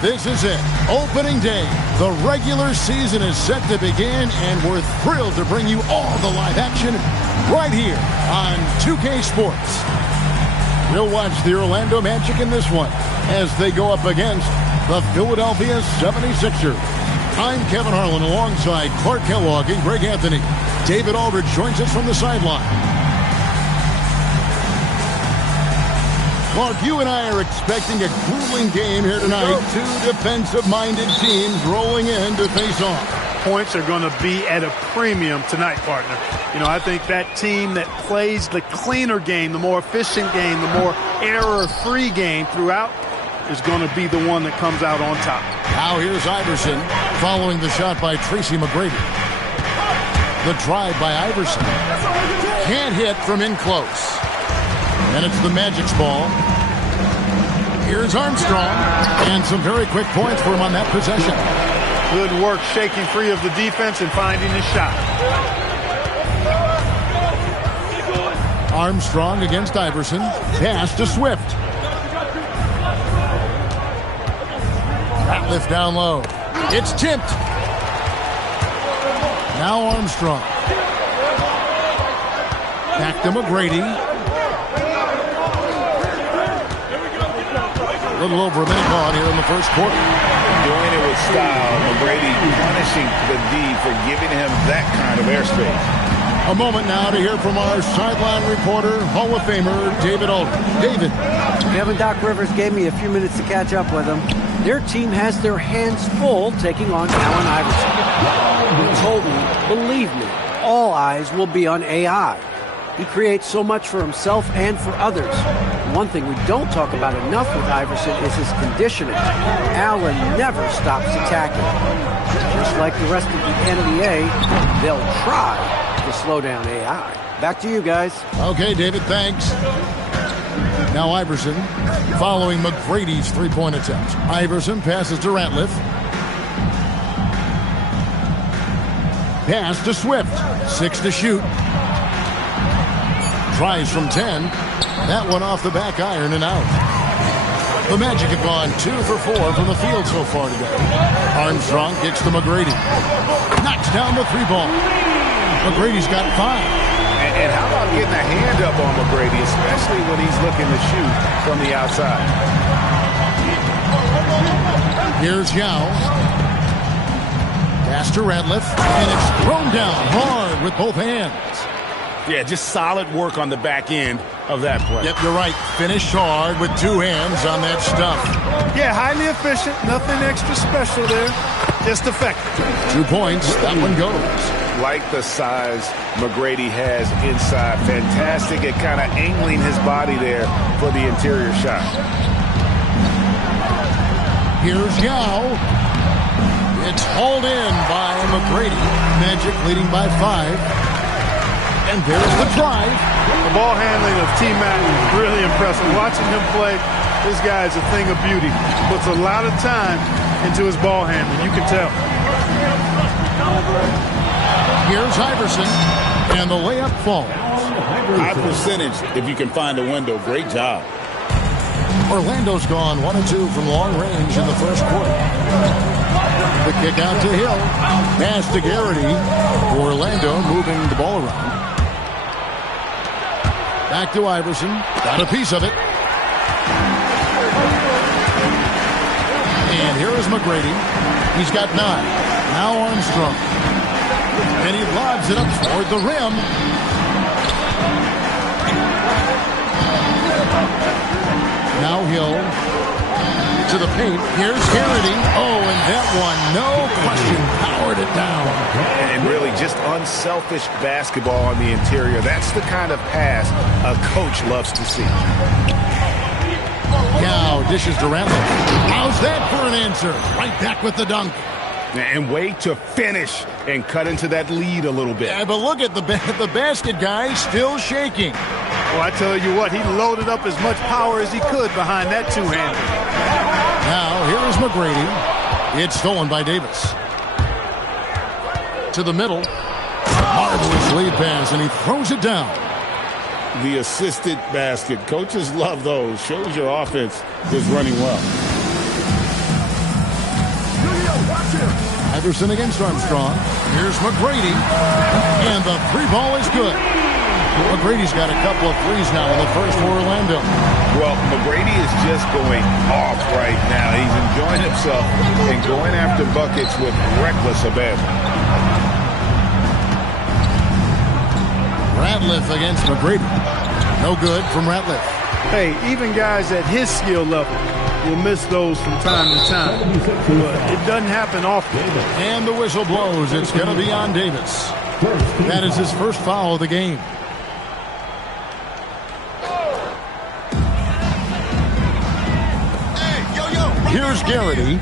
This is it. Opening day. The regular season is set to begin, and we're thrilled to bring you all the live action right here on 2K Sports. We'll watch the Orlando Magic in this one as they go up against the Philadelphia 76ers. I'm Kevin Harlan alongside Clark Kellogg and Greg Anthony. David Aldridge joins us from the sideline. Clark, you and I are expecting a grueling game here tonight. Two defensive-minded teams rolling in to face off. Points are going to be at a premium tonight, partner. You know, I think that team that plays the cleaner game, the more efficient game, the more error-free game throughout is going to be the one that comes out on top. Now here's Iverson following the shot by Tracy McGrady. The drive by Iverson. Can't hit from in close. And it's the Magic's ball. Here's Armstrong. And some very quick points for him on that possession. Good work shaking free of the defense and finding his shot. Armstrong against Iverson. Pass to Swift. That lift down low. It's tipped. Now Armstrong. Back to McGrady. A little over a minute gone here in the first quarter. Doing it with style. McGrady punishing the D for giving him that kind of airspace. A moment now to hear from our sideline reporter, Hall of Famer David Aldridge. David. Kevin Doc Rivers gave me a few minutes to catch up with him. Their team has their hands full taking on Allen Iverson. He told me, believe me, all eyes will be on AI. He creates so much for himself and for others. One thing we don't talk about enough with Iverson is his conditioning. Allen never stops attacking. Just like the rest of the NBA, they'll try to slow down AI. Back to you guys. Okay, David, thanks. Now Iverson following McGrady's three-point attempt. Iverson passes to Ratliff. Pass to Swift. 6 to shoot. Tries from 10. That one off the back iron and out. The Magic have gone 2 for 4 from the field so far today. Armstrong gets to McGrady. Knocks down the three ball. McGrady's got 5. And how about getting a hand up on McGrady, especially when he's looking to shoot from the outside. Here's Yao. Pass to Ratliff. And it's thrown down hard with both hands. Yeah, just solid work on the back end of that play. Yep, you're right. Finished hard with 2 hands on that stuff. Yeah, highly efficient. Nothing extra special there. Just effective. 2 points. That one goes. Like the size McGrady has inside. Fantastic at kind of angling his body there for the interior shot. Here's Yao. It's hauled in by McGrady. Magic leading by 5. And there's the drive. The ball handling of T-Mac is really impressive. Watching him play, this guy is a thing of beauty. Puts a lot of time into his ball handling. You can tell. Here's Iverson, and the layup falls. High percentage if you can find a window. Great job. Orlando's gone 1 of 2 from long range in the first quarter. The kick out to Hill. Pass to Garrity. Orlando moving the ball around. Back to Iverson. Got a piece of it. And here is McGrady. He's got 9. Now Armstrong. And he lobs it up toward the rim. Now Hill to the paint. Here's Garrity. Oh, and that one, no question, powered it down. And really just unselfish basketball on the interior. That's the kind of pass a coach loves to see. Now dishes to Ratliff. How's that for an answer? Right back with the dunk. And wait to finish and cut into that lead a little bit. Yeah, but look at the basket guy still shaking. Well, I tell you what, he loaded up as much power as he could behind that two-hander. Now, here is McGrady. It's stolen by Davis. To the middle. Marvelous lead pass, and he throws it down. The assisted basket. Coaches love those. Shows your offense is running well. Iverson against Armstrong. Here's McGrady. And the three ball is good. McGrady's got a couple of threes now in the first for Orlando. Well, McGrady is just going off right now. He's enjoying himself and going after buckets with reckless abandon. Ratliff against McGrady. No good from Ratliff. Hey, even guys at his skill level will miss those from time to time. But it doesn't happen often. And the whistle blows. It's going to be on Davis. That is his first foul of the game. Here's Garrity.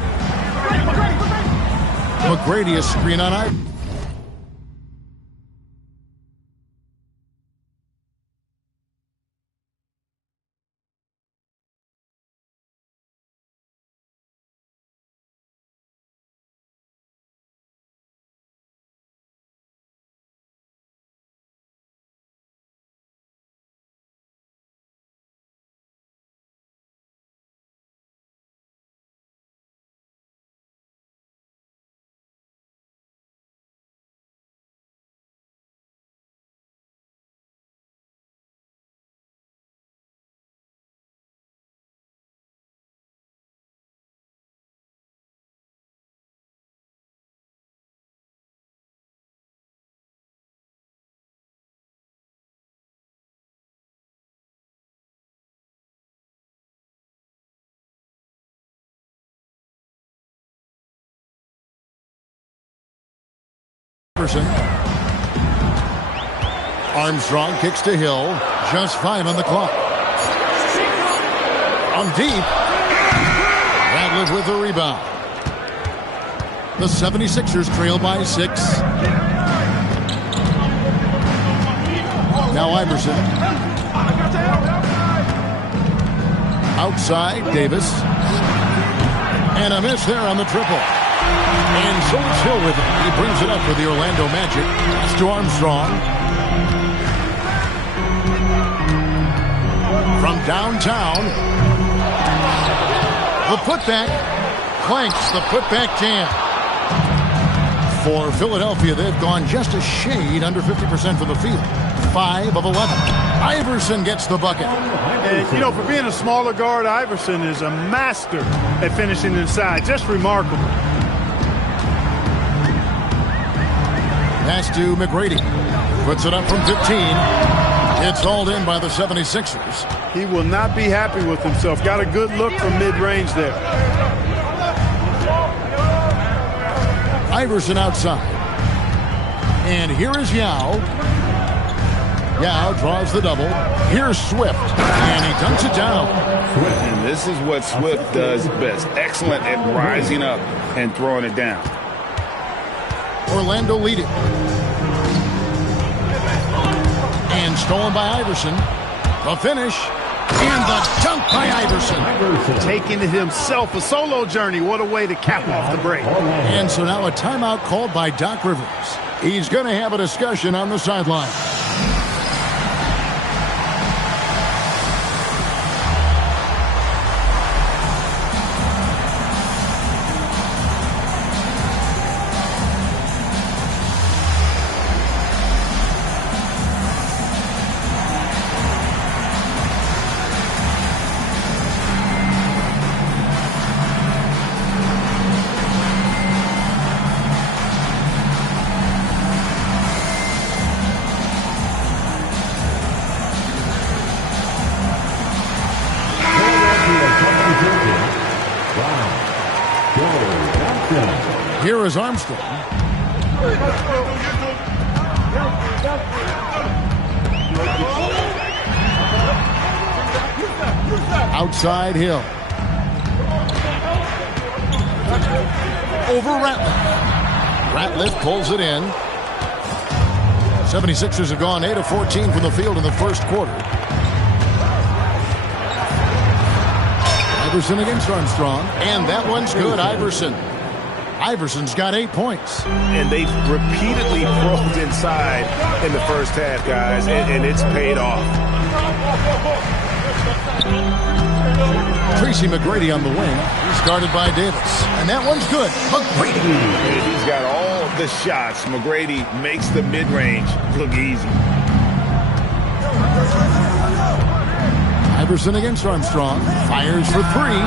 McGrady a screen on Iverson. Armstrong kicks to Hill. Just 5 on the clock. On deep. Ratliff with the rebound. The 76ers trail by 6. Now Iverson. Outside, Davis. And a miss there on the triple. And so it's Hill with it. He brings it up for the Orlando Magic. It's to Armstrong. From downtown. The putback. Clanks the putback jam. For Philadelphia, they've gone just a shade under 50% from the field. 5 of 11. Iverson gets the bucket. And, you know, for being a smaller guard, Iverson is a master at finishing inside. Just remarkable. Pass to McGrady. Puts it up from 15. It's hauled in by the 76ers. He will not be happy with himself. Got a good look from mid-range there. Iverson outside. And here is Yao. Yao draws the double. Here's Swift. And he dunks it down. And this is what Swift does best. Excellent at rising up and throwing it down. Orlando leading. And stolen by Iverson. The finish. And the dunk by Iverson. Taking it himself, a solo journey. What a way to cap off the break. And so now a timeout called by Doc Rivers. He's going to have a discussion on the sideline. Here is Armstrong. Outside Hill. Over Ratliff. Ratliff pulls it in. 76ers have gone 8 of 14 from the field in the first quarter. Iverson against Armstrong. And that one's good, Iverson. Iverson's got 8 points. And they've repeatedly probed inside in the first half, guys, and it's paid off. Tracy McGrady on the wing. He's guarded by Davis. And that one's good. McGrady. He's got all the shots. McGrady makes the mid-range look easy. Iverson against Armstrong. Fires for three.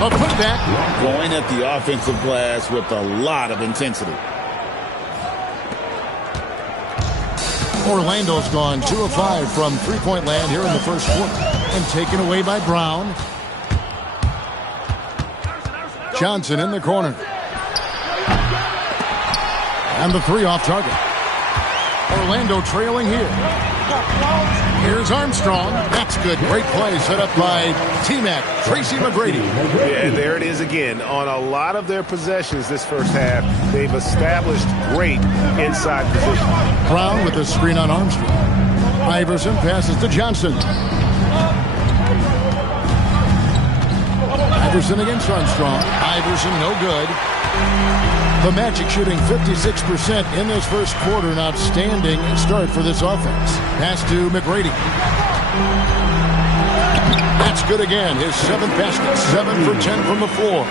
A putback. Going at the offensive glass with a lot of intensity. Orlando's gone 2 of 5 from three-point land here in the first quarter. And taken away by Brown. Johnson in the corner. And the three off target. Orlando trailing here. Here's Armstrong. That's good. Great play set up by T-Mac, Tracy McGrady. Yeah, and there it is again. On a lot of their possessions this first half, they've established great inside position. Brown with the screen on Armstrong. Iverson passes to Johnson. Iverson against Armstrong. Iverson no good. The Magic shooting 56% in this first quarter. An outstanding start for this offense. Pass to McGrady. That's good again. His 7th basket. 7 for 10 from the floor.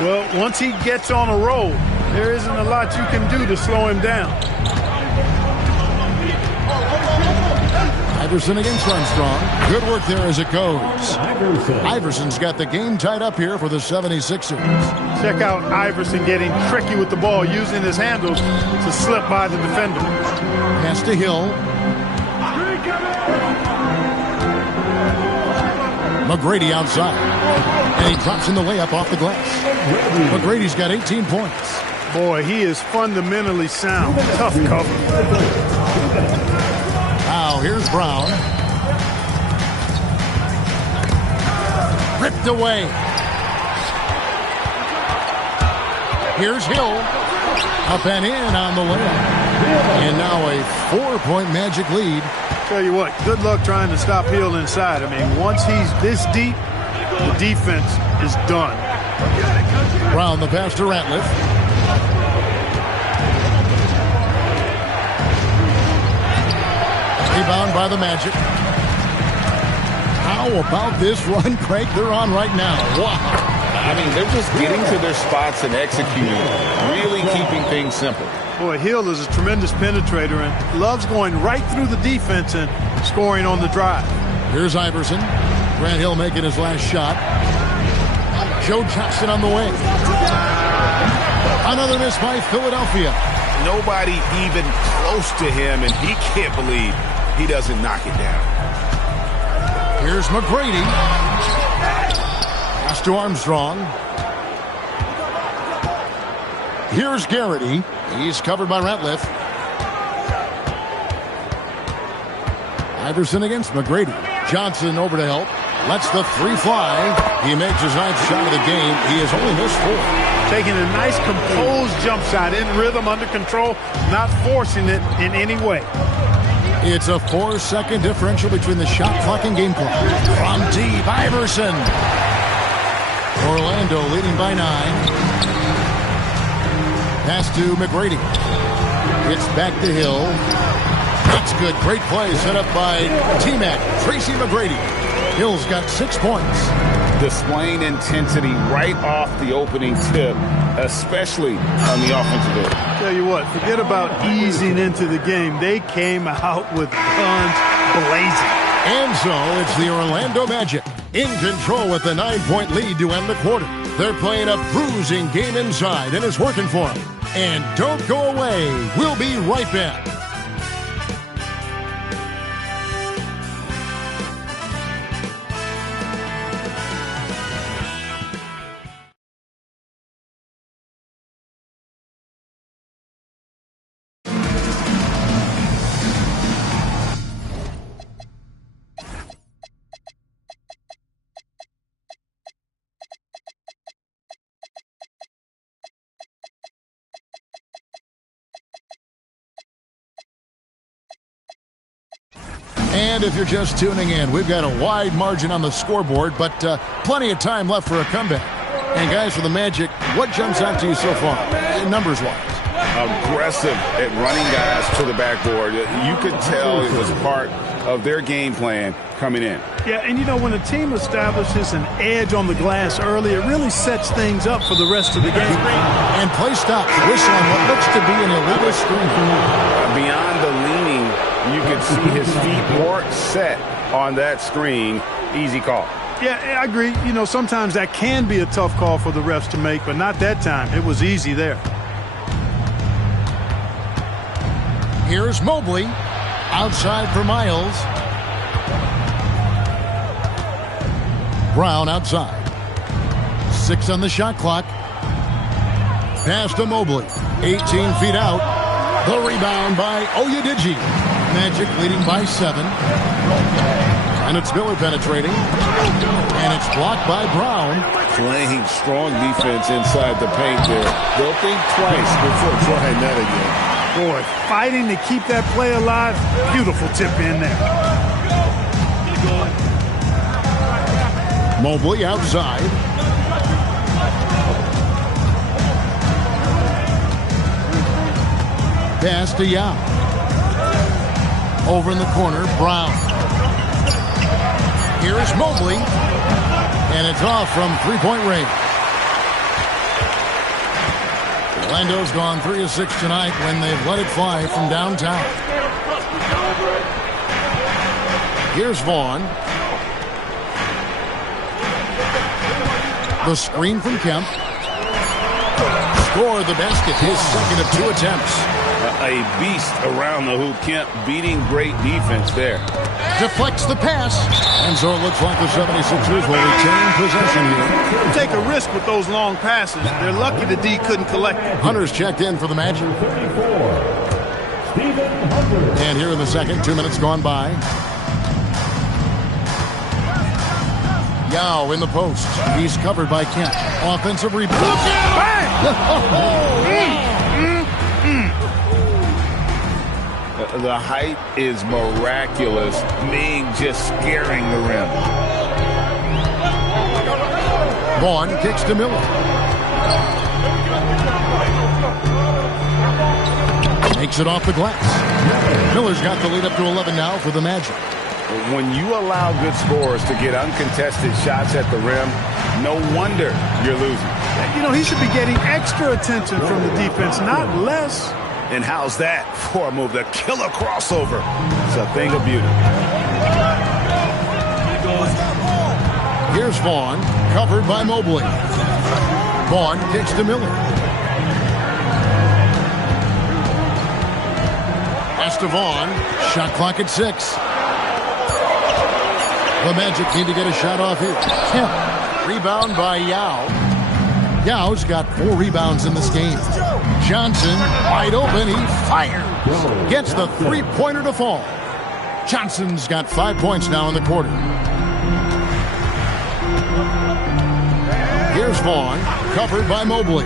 Well, once he gets on a roll, there isn't a lot you can do to slow him down. Iverson against Armstrong. Good work there as it goes. Iverson's got the game tied up here for the 76ers. Check out Iverson getting tricky with the ball, using his handles to slip by the defender. Pass to Hill. McGrady outside. And he drops in the layup off the glass. McGrady's got 18 points. Boy, he is fundamentally sound. Tough cover. Now here's Brown. Ripped away. Here's Hill. Up and in on the layup. And now a 4-point Magic lead. Tell you what, good luck trying to stop Hill inside. I mean, once he's this deep, the defense is done. Brown the pass to Ratliff. Rebound by the Magic. How about this run, Craig, they're on right now? Wow. I mean, they're just getting to their spots and executing, really keeping things simple. Boy, Hill is a tremendous penetrator and loves going right through the defense and scoring on the drive. Here's Iverson. Grant Hill making his last shot. Joe Johnson on the wing. Another miss by Philadelphia. Nobody even close to him, and he can't believe he doesn't knock it down. Here's McGrady. Pass to Armstrong. Here's Garrity. He's covered by Ratliff. Iverson against McGrady. Johnson over to help. Lets the three fly. He makes his 9th shot of the game. He has only missed 4. Taking a nice composed jump shot in rhythm, under control, not forcing it in any way. It's a 4-second differential between the shot clock and game clock. From deep, Iverson. Orlando leading by 9. Pass to McGrady. It's back to Hill. That's good. Great play set up by T-Mac, Tracy McGrady. Hill's got 6 points. Displaying intensity right off the opening tip, especially on the offensive end. Tell you what, forget about easing into the game. They came out with guns blazing. And so it's the Orlando Magic in control with the 9-point lead to end the quarter. They're playing a bruising game inside, and it's working for them. And don't go away. We'll be right back. And if you're just tuning in, we've got a wide margin on the scoreboard, but plenty of time left for a comeback. And guys, for the Magic, what jumps out to you so far, numbers-wise? Aggressive at running guys to the backboard. You could tell it was part of their game plan coming in. Yeah, and you know, when a team establishes an edge on the glass early, it really sets things up for the rest of the game. And play stops. Whistle on what looks to be an illegal screen. Beyond the leaning, you can see his feet more set on that screen. Easy call. Yeah, I agree. You know, sometimes that can be a tough call for the refs to make, but not that time. It was easy there. Here's Mobley. Outside for Miles. Brown outside. 6 on the shot clock. Pass to Mobley. 18 feet out. The rebound by Oyediji. Magic leading by 7. And it's Miller penetrating. And it's blocked by Brown. Playing strong defense inside the paint there. They'll think twice before trying that again. Boy, fighting to keep that play alive. Beautiful tip in there. Mobley outside. Pass to Yao. Over in the corner, Brown. Here's Mobley. And it's off from three-point range. Orlando's gone 3 of 6 tonight when they've let it fly from downtown. Here's Vaughn. The screen from Kemp. Score the basket, his second of 2 attempts. A beast around the hoop. Kemp beating great defense there. Deflects the pass. And so it looks like the 76ers will retain possession here. Take a risk with those long passes. They're lucky the D couldn't collect it. Hunter's checked in for the Magic. And here in the second, 2 minutes gone by. Yao in the post. He's covered by Kemp. Offensive rebound. Look at The height is miraculous. Ming just scaring the rim. Vaughn kicks to Miller. Makes it off the glass. Miller's got the lead up to 11 now for the Magic. When you allow good scorers to get uncontested shots at the rim, no wonder you're losing. You know, he should be getting extra attention from the defense, not less. And how's that for a move? The killer crossover. It's a thing of beauty. Here's Vaughn, covered by Mobley. Vaughn kicks to Miller. Pass to Vaughn. Shot clock at 6. The Magic need to get a shot off here. Kemp. Rebound by Yao. Yao's got 4 rebounds in this game. Johnson, wide open, he fires. Gets the three-pointer to fall. Johnson's got 5 points now in the quarter. Here's Vaughn, covered by Mobley.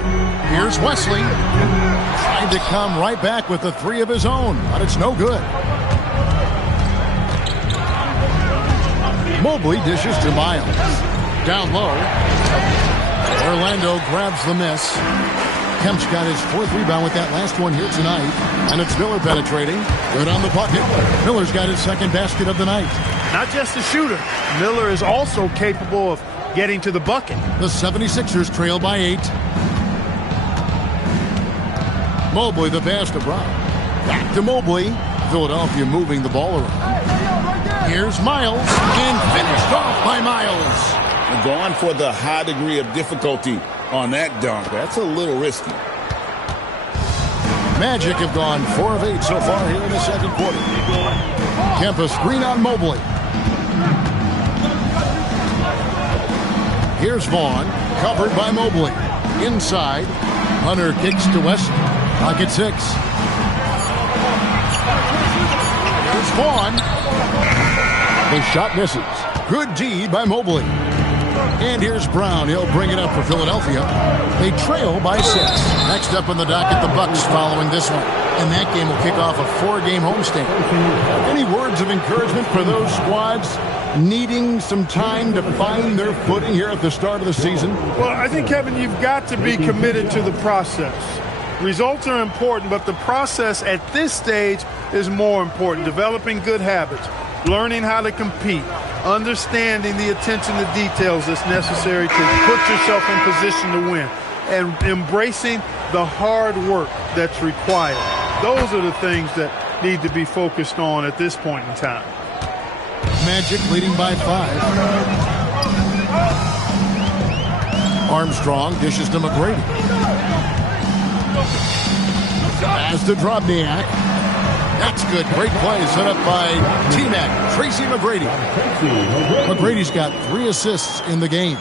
Here's Wesley. Trying to come right back with the 3 of his own, but it's no good. Mobley dishes to Miles. Down low. Orlando grabs the miss. Kemp's got his 4th rebound with that last one here tonight. And it's Miller penetrating. Good on the bucket. Miller's got his 2nd basket of the night. Not just a shooter. Miller is also capable of getting to the bucket. The 76ers trail by 8. Mobley the pass to Brown. Back to Mobley. Philadelphia moving the ball around. Here's Miles. And finished off by Miles. Going for the high degree of difficulty on that dunk. That's a little risky. Magic have gone 4 of 8 so far here in the second quarter. Kemp a screen on Mobley. Here's Vaughn, covered by Mobley. Inside, Hunter kicks to West. Pocket 6. Here's Vaughn. The shot misses. Good D by Mobley. And here's Brown. He'll bring it up for Philadelphia. They trail by 6. Next up on the docket, the Bucks following this one. And that game will kick off a 4-game homestand. Any words of encouragement for those squads needing some time to find their footing here at the start of the season? Well, I think, Kevin, you've got to be committed to the process. Results are important, but the process at this stage is more important. Developing good habits. learning how to compete, understanding the attention to details that's necessary to put yourself in position to win, and embracing the hard work that's required. Those are the things that need to be focused on at this point in time. Magic leading by 5. Armstrong dishes to McGrady. As to Drobniak. That's good. Great play set up by T-Mac, Tracy McGrady. McGrady's got 3 assists in the game.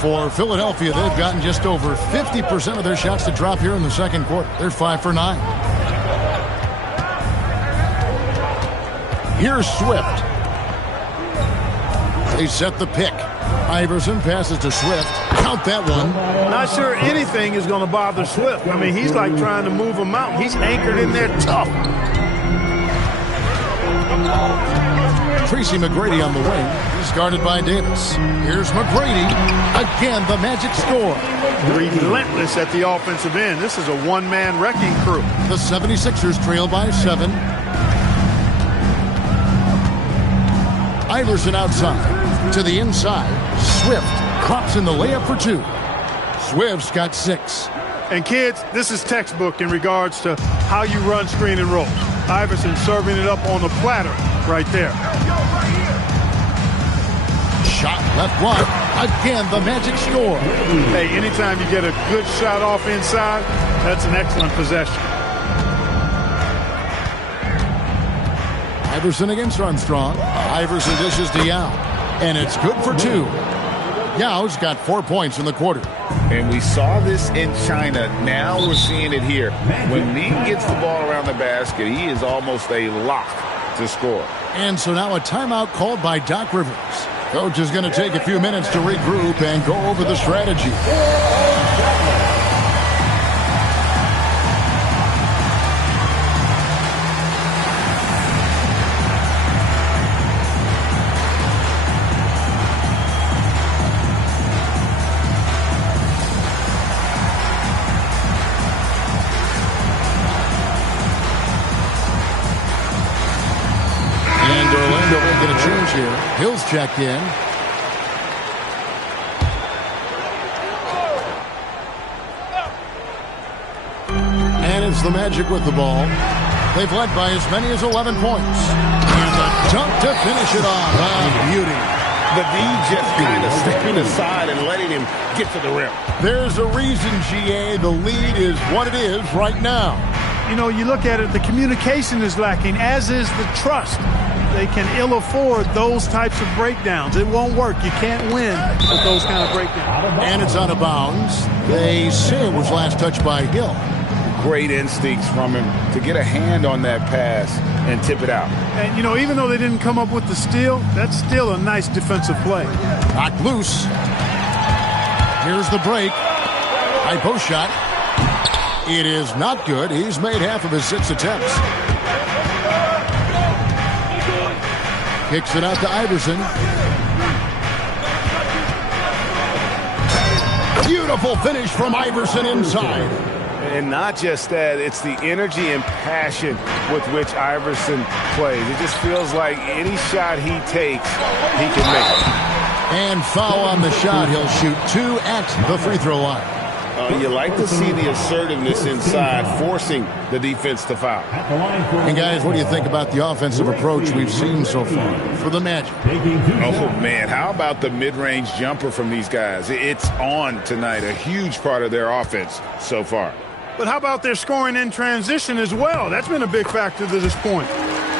For Philadelphia, they've gotten just over 50% of their shots to drop here in the second quarter. They're 5 for 9. Here's Swift. They set the pick. Iverson passes to Swift. Count that one. Not sure anything is going to bother Swift. I mean, he's like trying to move a mountain. He's anchored in there tough. Tracy McGrady on the wing. He's guarded by Davis. Here's McGrady. Again, the Magic score. Relentless at the offensive end. This is a one-man wrecking crew. The 76ers trail by 7. Iverson outside. To the inside. Swift drops in the layup for 2. Swift's got 6. And kids, this is textbook in regards to how you run screen and roll. Iverson serving it up on the platter right there. Shot left block. Again, the Magic score. Hey, anytime you get a good shot off inside, that's an excellent possession. Iverson against Armstrong. Iverson dishes to Yao. And it's good for 2. Yao's got 4 points in the quarter. And we saw this in China. Now we're seeing it here. When Ning gets the ball around the basket, he is almost a lock to score. And so now a timeout called by Doc Rivers. Coach is going to take a few minutes to regroup and go over the strategy. Hill's checked in. And it's the Magic with the ball. They've led by as many as 11 points. And the dunk to finish it off. Beauty. The D just kind of stepping aside and letting him get to the rim. There's a reason, GA, the lead is what it is right now. You know, you look at it, the communication is lacking, as is the trust. They can ill afford those types of breakdowns. It won't work. You can't win with those kind of breakdowns. And it's out of bounds. They say it was last touched by Hill. Great instincts from him to get a hand on that pass and tip it out. And, you know, even though they didn't come up with the steal, that's still a nice defensive play. Knocked loose. Here's the break. High post shot. It is not good. He's made half of his 6 attempts. Kicks it out to Iverson. Beautiful finish from Iverson inside. And not just that, it's the energy and passion with which Iverson plays. It just feels like any shot he takes, he can make. And foul on the shot. He'll shoot 2 at the free throw line. You like to see the assertiveness inside, forcing the defense to foul. And guys, what do you think about the offensive approach we've seen so far for the Magic? Oh, man, how about the mid-range jumper from these guys? It's on tonight, a huge part of their offense so far. But how about their scoring in transition as well? That's been a big factor to this point.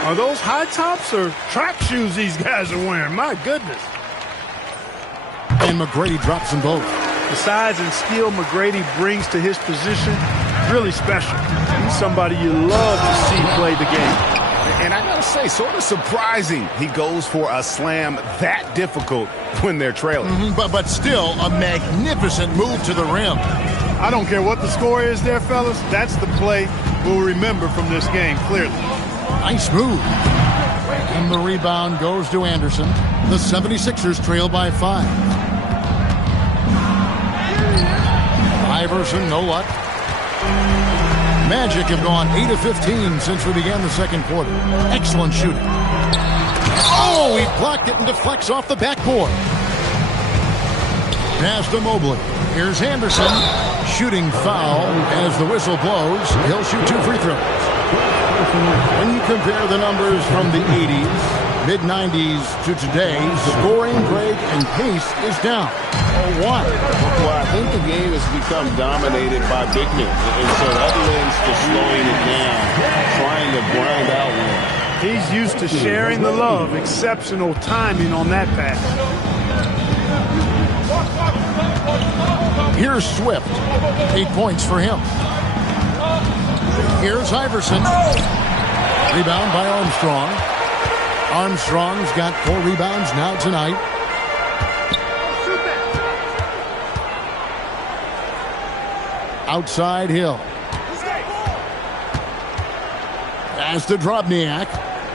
Are those high tops or track shoes these guys are wearing? My goodness. And McGrady drops them both. The size and skill McGrady brings to his position, really special. He's somebody you love to see play the game. And I got to say, sort of surprising he goes for a slam that difficult when they're trailing. But still a magnificent move to the rim. I don't care what the score is there, fellas. That's the play we'll remember from this game, clearly. Nice move. And the rebound goes to Anderson. The 76ers trail by 5. Iverson, no luck. Magic have gone 8 of 15 since we began the second quarter. Excellent shooting. Oh, he blocked it and deflects off the backboard. Pass to Mobley. Here's Anderson. Shooting foul as the whistle blows. He'll shoot 2 free throws. When you compare the numbers from the 80s, mid-90s to today, scoring, break, and pace is down. Why? Well, I think the game has become dominated by big men, and so that lends to slowing it down, trying to grind out one. He's used to sharing the love. Exceptional timing on that pass. Here's Swift. 8 points for him. Here's Iverson. Rebound by Armstrong. Armstrong's got 4 rebounds now tonight. Outside Hill. Pass to Drobniak.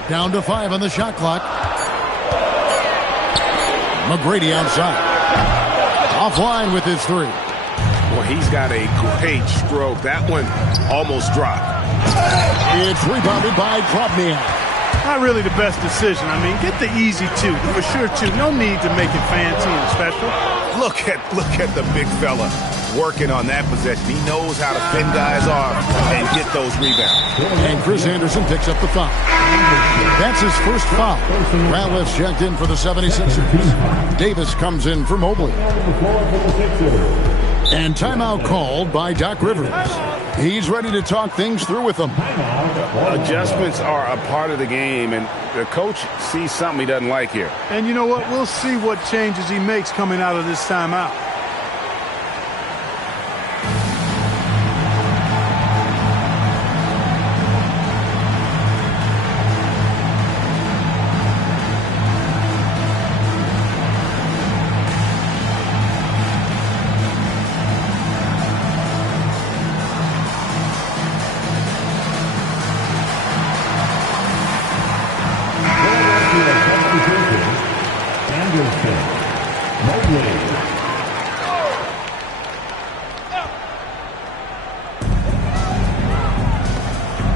Down to 5 on the shot clock. McGrady outside. Offline with his 3. Well, he's got a great stroke. That one almost dropped. It's rebounded by Drobniak. Not really the best decision. I mean, get the easy 2. For sure, 2. No need to make it fancy and special. Look at the big fella working on that possession. He knows how to bend guys off and get those rebounds. And Chris Anderson picks up the foul. That's his first foul. Ratliff's checked in for the 76ers. Davis comes in for Mobley. And timeout called by Doc Rivers. He's ready to talk things through with them. Adjustments are a part of the game, and the coach sees something he doesn't like here. And you know what? We'll see what changes he makes coming out of this timeout.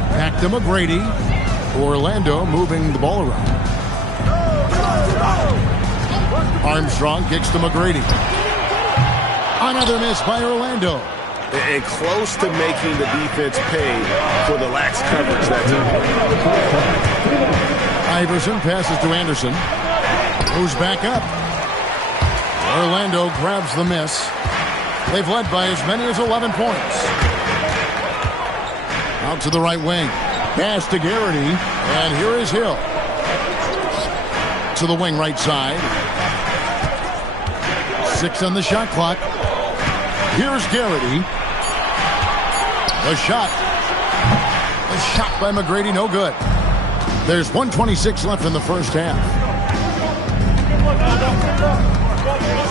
Back to McGrady. Orlando moving the ball around. Armstrong kicks to McGrady. Another miss by Orlando. And close to making the defense pay for the lax coverage that time. Iverson passes to Anderson. Moves back up. Orlando grabs the miss. They've led by as many as 11 points. Out to the right wing. Pass to Garrity. And here is Hill. To the wing right side. 6 on the shot clock. Here's Garrity. The shot. The shot by McGrady, no good. There's 1:26 left in the first half.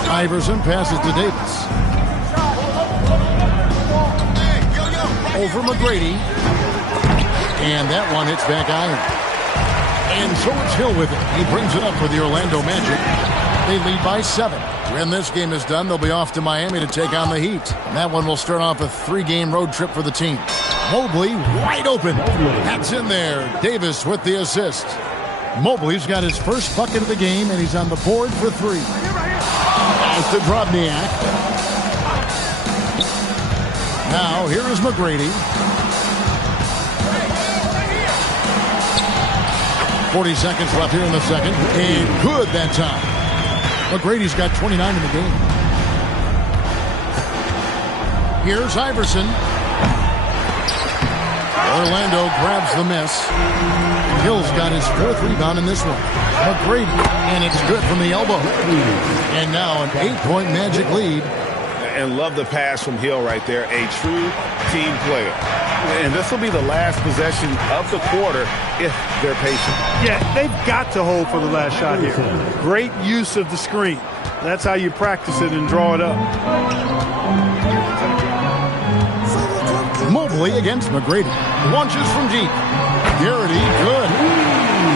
Iverson passes to Davis. Over McGrady. And that one hits back iron. And so it's Hill with it. He brings it up for the Orlando Magic. They lead by 7. When this game is done, they'll be off to Miami to take on the Heat. And that one will start off a 3-game road trip for the team. Mobley wide open. That's in there. Davis with the assist. Mobley's got his first bucket of the game, and he's on the board for 3. Pass to Drobniak. Now, here is McGrady. 40 seconds left here in the second. And good that time. McGrady's got 29 in the game. Here's Iverson. Orlando grabs the miss. Hill's got his 4th rebound in this one. McGrady, and it's good from the elbow. And now an 8-point Magic lead. And love the pass from Hill right there. A true team player. And this will be the last possession of the quarter if they're patient. Yeah, they've got to hold for the last shot here. Great use of the screen. That's how you practice it and draw it up. Mobley against McGrady. Launches from deep. Garrity, good.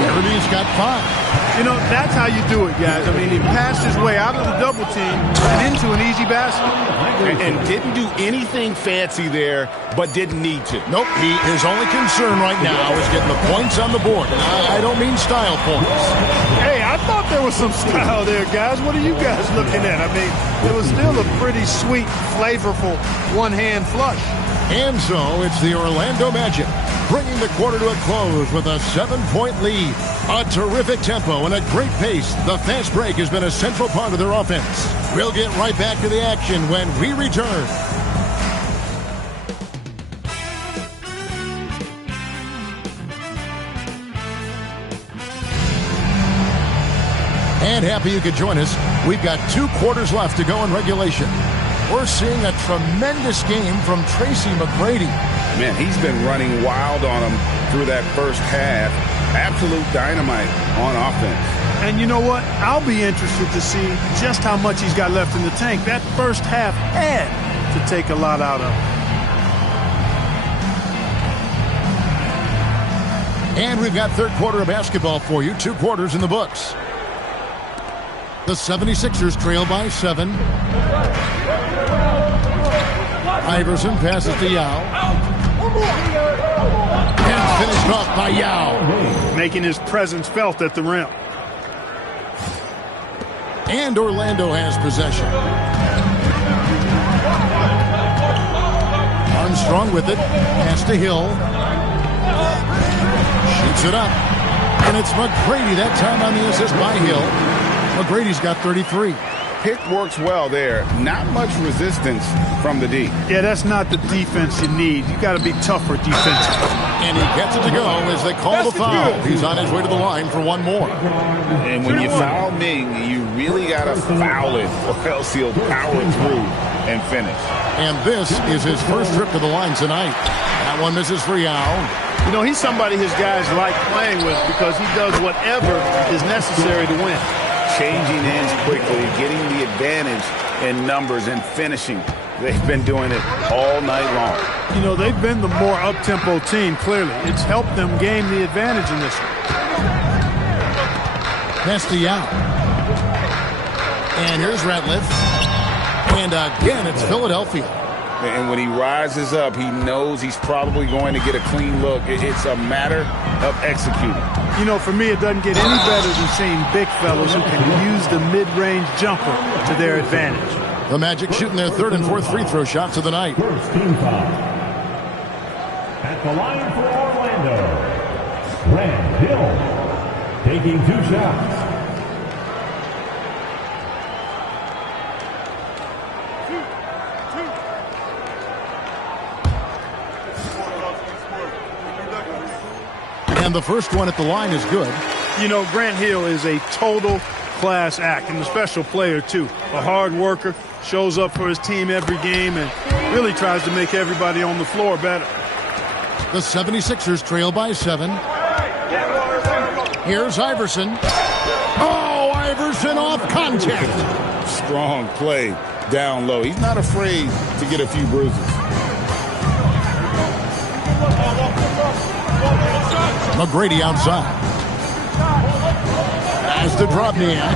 Garrity's got 5. You know, that's how you do it, guys. I mean, he passed his way out of the double team and into an easy basket. And didn't do anything fancy there, but didn't need to. Nope, his only concern right now is getting the points on the board. And I don't mean style points. Hey, I thought there was some style there, guys. What are you guys looking at? I mean, it was still a pretty sweet, flavorful one-hand flush. And so it's the Orlando Magic bringing the quarter to a close with a 7-point lead. A terrific tempo and a great pace. The fast break has been a central part of their offense. We'll get right back to the action when we return. And happy you could join us. We've got 2 quarters left to go in regulation. We're seeing a tremendous game from Tracy McGrady. Man, he's been running wild on him through that first half. Absolute dynamite on offense. And you know what? I'll be interested to see just how much he's got left in the tank. That first half had to take a lot out of him. And we've got third quarter of basketball for you. 2 quarters in the books. The 76ers trail by 7. Iverson passes to Yao. And finished off by Yao. Making his presence felt at the rim. And Orlando has possession. Armstrong with it. Pass to Hill. Shoots it up. And it's McGrady that time on the assist by Hill. McGrady's got 33. Pick works well there. Not much resistance from the D. Yeah, that's not the defense you need. You got to be tougher defensively. And he gets it to go as they call the foul. He's on his way to the line for 1 more. And when you foul Ming, you really got to foul it, or else he'll power through and finish. And this is his first trip to the line tonight. That one misses for Yao. You know, he's somebody his guys like playing with because he does whatever is necessary to win. Changing ends quickly, getting the advantage in numbers and finishing. They've been doing it all night long. You know, they've been the more up-tempo team, clearly. It's helped them gain the advantage in this one. Pass to Yao. And here's Ratliff. And again, it's Philadelphia. And when he rises up, he knows he's probably going to get a clean look. It's a matter of executing. You know, for me, it doesn't get any better than seeing big fellas who can use the mid-range jumper to their advantage. The Magic shooting their 3rd and 4th free throw shots of the night. First team foul. At the line for Orlando, Grant Hill taking 2 shots. And the first one at the line is good. You know, Grant Hill is a total class act and a special player, too. A hard worker, shows up for his team every game, and really tries to make everybody on the floor better. The 76ers trail by 7. Here's Iverson. Oh, Iverson off contact. Strong play down low. He's not afraid to get a few bruises. McGrady outside. As to Drobniak.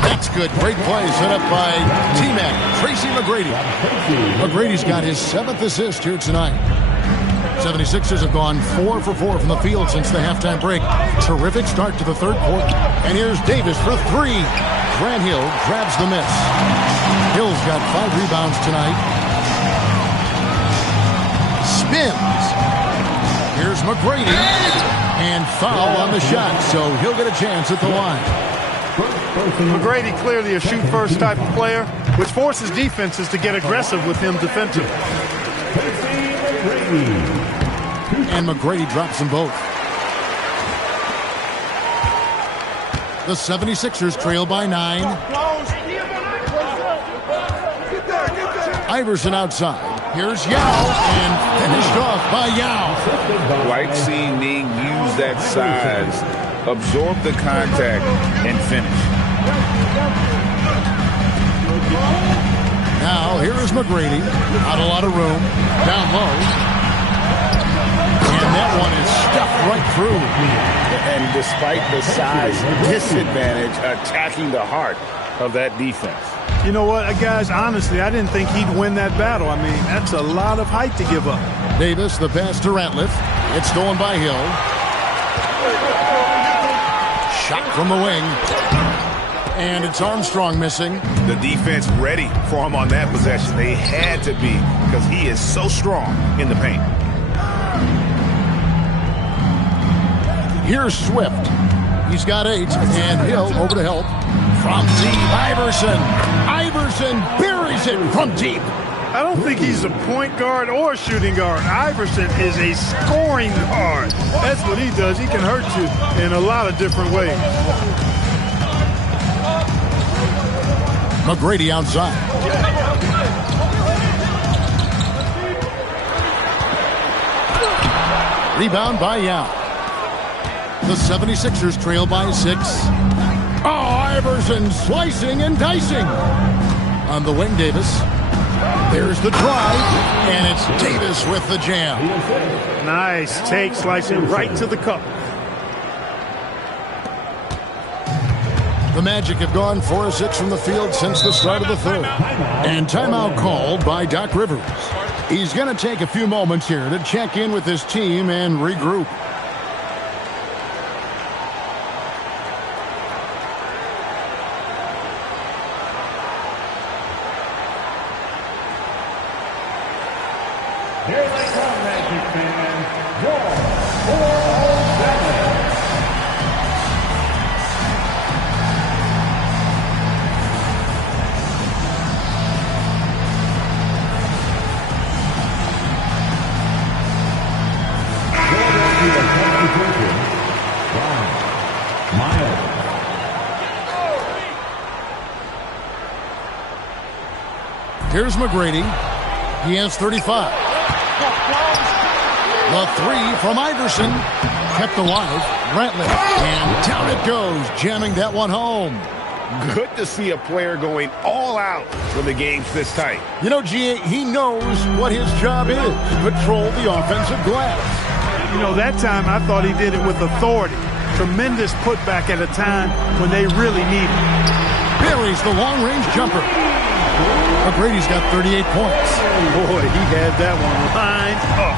That's good. Great play set up by T-Mac, Tracy McGrady. McGrady's got his 7th assist here tonight. 76ers have gone 4 for 4 from the field since the halftime break. Terrific start to the 3rd quarter. And here's Davis for 3. Grant Hill grabs the miss. Hill's got 5 rebounds tonight. Spins. Here's McGrady. And foul on the shot, so he'll get a chance at the line. McGrady clearly a shoot-first type of player, which forces defenses to get aggressive with him defensively. And McGrady drops them both. The 76ers trail by 9. Iverson outside. Here's Yao, and finished off by Yao. Like seeing Ming use that size, absorb the contact, and finish. Now, here is McGrady. Not a lot of room. Down low. And that one is stuffed right through. And despite the size disadvantage, attacking the heart of that defense. You know what, guys, honestly, I didn't think he'd win that battle. I mean, that's a lot of height to give up. Davis, the pass to Ratliff. It's stolen by Hill. Shot from the wing. And it's Armstrong missing. The defense ready for him on that possession. They had to be, because he is so strong in the paint. Here's Swift. He's got 8. And Hill over to help. From deep, Iverson. Iverson buries it from deep. I don't think he's a point guard or a shooting guard. Iverson is a scoring guard. That's what he does. He can hurt you in a lot of different ways. McGrady outside. Rebound by Yao. The 76ers trail by 6. Oh, Iverson slicing and dicing. On the wing, Davis. There's the drive, and it's Davis with the jam. Nice take, slicing right to the cup. The Magic have gone 4 of 6 from the field since the start of the third. And timeout called by Doc Rivers. He's going to take a few moments here to check in with his team and regroup. Here they come, Magic fans. Your 407. Here's McGrady. He has 35. The 3 from Iverson. Kept alive. Ratliff. And down it goes. Jamming that one home. Good to see a player going all out when the game's this tight. You know, G.A., he knows what his job is. Control the offensive glass. You know, that time I thought he did it with authority. Tremendous putback at a time when they really need it. Buries the long-range jumper. McGrady's got 38 points. Boy, he had that one lined up.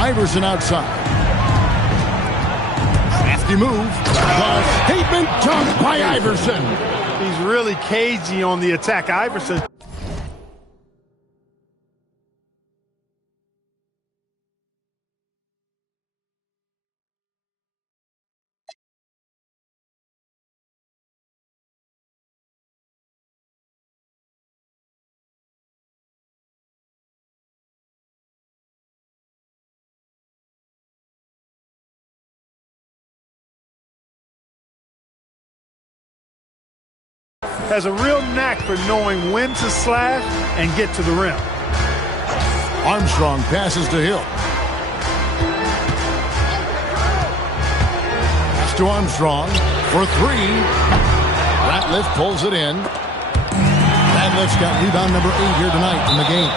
Iverson outside. Crafty move. The statement dunk by Iverson. He's really cagey on the attack. Iverson. Has a real knack for knowing when to slash and get to the rim. Armstrong passes to Hill. Pass to Armstrong for 3. Ratliff pulls it in. Ratliff's got rebound number 8 here tonight in the game.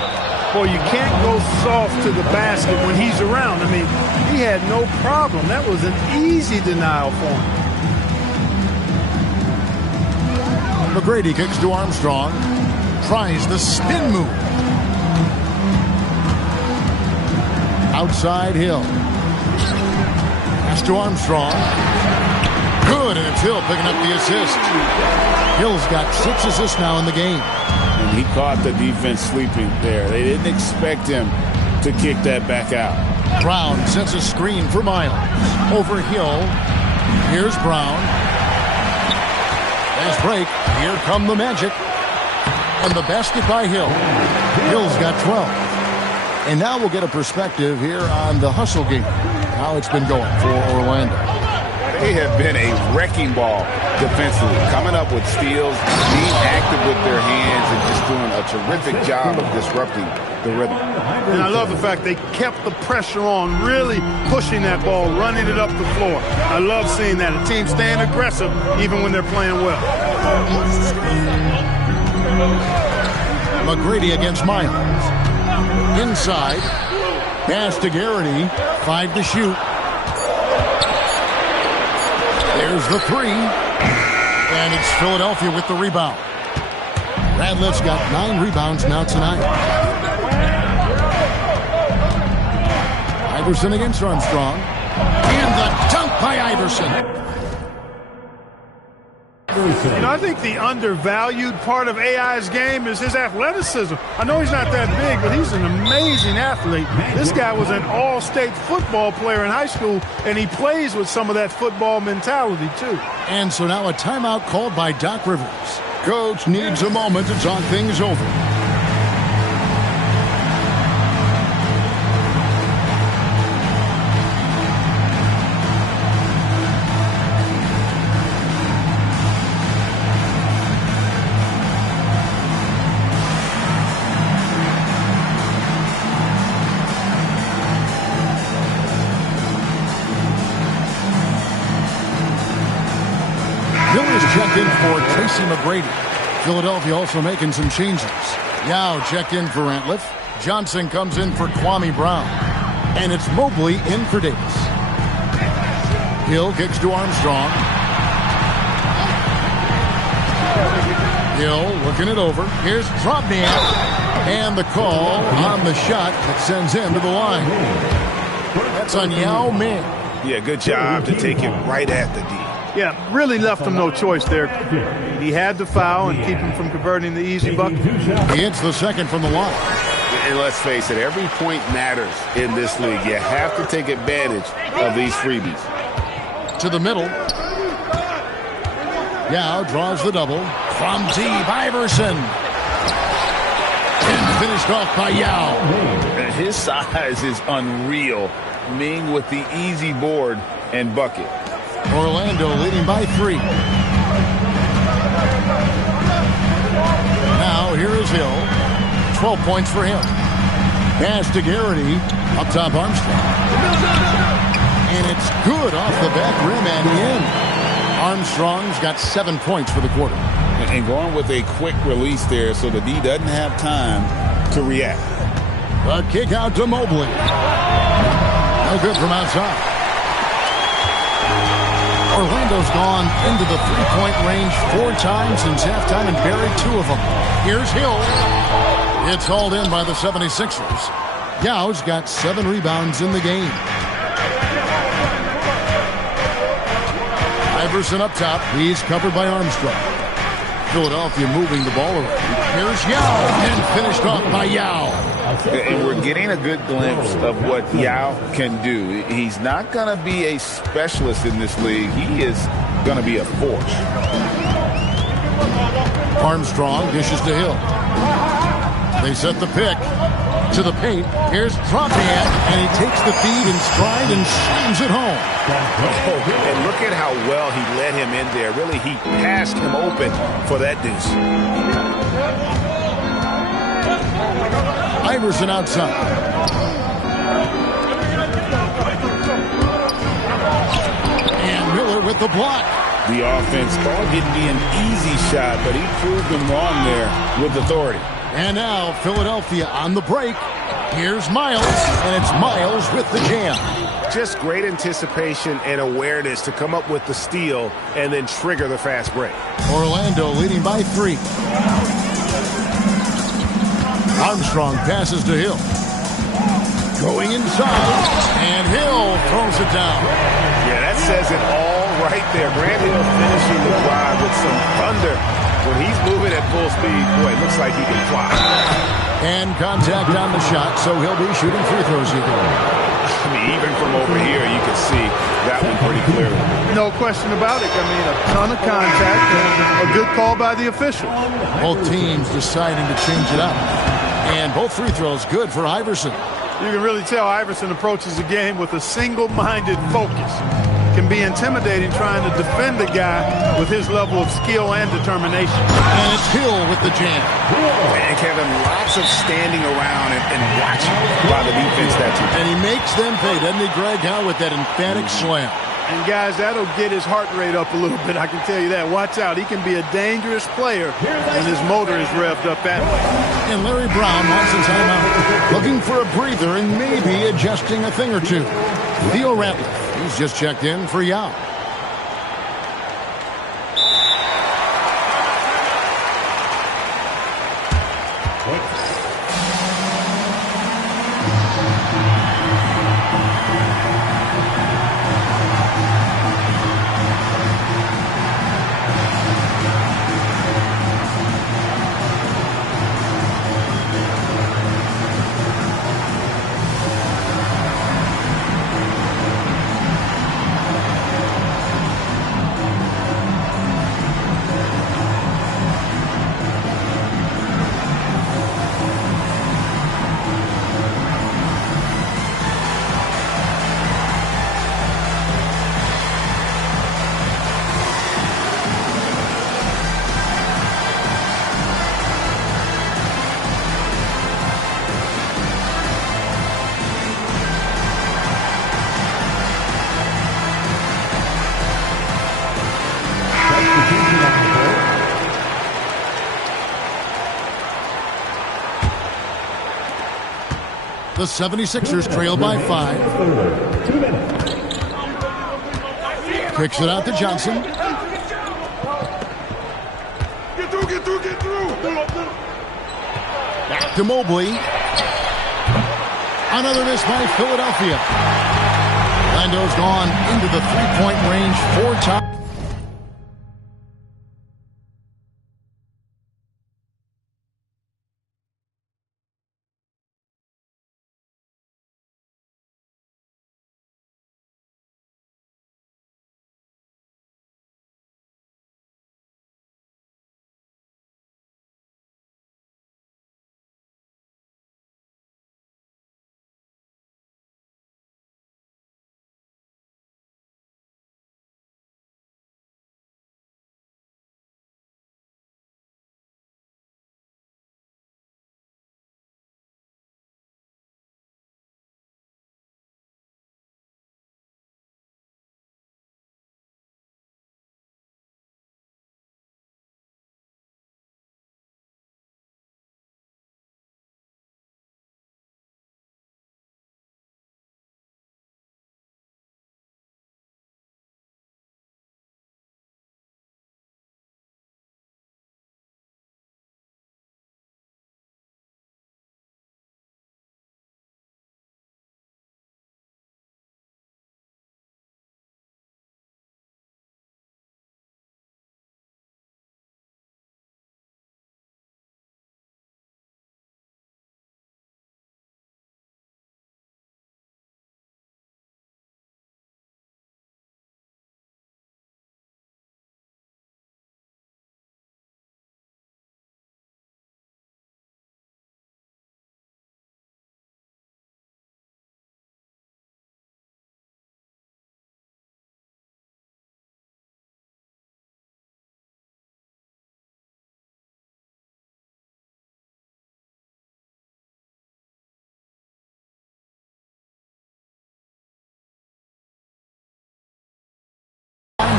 Boy, you can't go soft to the basket when he's around. I mean, he had no problem. That was an easy denial for him. McGrady kicks to Armstrong. Tries the spin move. Outside Hill. Pass to Armstrong. Good, and it's Hill picking up the assist. Hill's got 6 assists now in the game. And he caught the defense sleeping there. They didn't expect him to kick that back out. Brown sets a screen for Miles. Over Hill. Here's Brown. Fast break. Here come the Magic. And the basket by Hill. Hill's got 12. And now we'll get a perspective here on the hustle game. How it's been going for Orlando. They have been a wrecking ball defensively, coming up with steals, being active with their hands, and just doing a terrific job of disrupting the rhythm. And I love the fact they kept the pressure on, really pushing that ball, running it up the floor. I love seeing that. A team staying aggressive even when they're playing well. McGrady against Miles. Inside. Pass to Garrity. 5 to shoot. There's the 3. And it's Philadelphia with the rebound. Radliff's got 9 rebounds now tonight. Iverson against Armstrong. And the dunk by Iverson. You know, I think the undervalued part of AI's game is his athleticism. I know he's not that big, but he's an amazing athlete. This guy was an all-state football player in high school, and he plays with some of that football mentality, too. And so now a timeout called by Doc Rivers. Coach needs a moment to talk things over. Checked in for Tracy McGrady. Philadelphia also making some changes. Yao checked in for Ratliff. Johnson comes in for Kwame Brown. And it's Mobley in for Davis. Hill kicks to Armstrong. Hill looking it over. Here's Trotniak. And the call on the shot that sends him to the line. That's on Yao Ming. Yeah, good job to take it right at the D. Yeah, really left him no choice there. He had to foul and keep him from converting the easy bucket. He hits the second from the line. And let's face it, every point matters in this league. You have to take advantage of these freebies. To the middle. Yao draws the double. From deep, Iverson. And finished off by Yao. His size is unreal. Ming with the easy board and bucket. Orlando leading by 3. Now here is Hill. 12 points for him. Pass to Garrity. Up top Armstrong. And it's good off the back rim and in. Armstrong's got 7 points for the quarter. And going with a quick release there so the D doesn't have time to react. The kick out to Mobley. No good from outside. Orlando's gone into the three-point range 4 times since halftime and buried 2 of them. Here's Hill. It's hauled in by the 76ers. Yao's got 7 rebounds in the game. Iverson up top. He's covered by Armstrong. Philadelphia moving the ball around. Here's Yao, and finished off by Yao. And we're getting a good glimpse of what Yao can do. He's not going to be a specialist in this league. He is going to be a force. Armstrong dishes to Hill. They set the pick to the paint. Here's Trotniak, and he takes the feed in stride and slams it home. Oh, and look at how well he led him in there. Really, he passed him open for that deuce. Iverson outside. And Miller with the block. The offense thought it'd be an easy shot, but he proved them wrong there with authority. And now Philadelphia on the break. Here's Miles, and it's Miles with the jam. Just great anticipation and awareness to come up with the steal and then trigger the fast break. Orlando leading by 3. Armstrong passes to Hill. Going inside, and Hill throws it down. Yeah, that says it all right there. Grant Hill finishing the drive with some thunder. When he's moving at full speed, boy, it looks like he can fly. And contact on the shot, so he'll be shooting free throws here. I mean, even from over here, you can see that one pretty clearly. No question about it. I mean, a ton of contact and a good call by the official. Both teams deciding to change it up. And both free throws good for Iverson. You can really tell Iverson approaches the game with a single-minded focus. Can be intimidating trying to defend a guy with his level of skill and determination. And it's Hill with the jam. And Kevin, lots of standing around and watching by the defense that team. And he makes them pay, doesn't he, Greg? How with that emphatic slam. And, guys, that'll get his heart rate up a little bit, I can tell you that. Watch out. He can be a dangerous player when his motor is revved up that way. And Larry Brown wants a timeout, looking for a breather and maybe adjusting a thing or two. Theo Ratliff, he's just checked in for Yao. The 76ers trail by 5. Kicks it out to Johnson. Get through. Back to Mobley. Another miss by Philadelphia. Orlando's gone into the three-point range 4 times.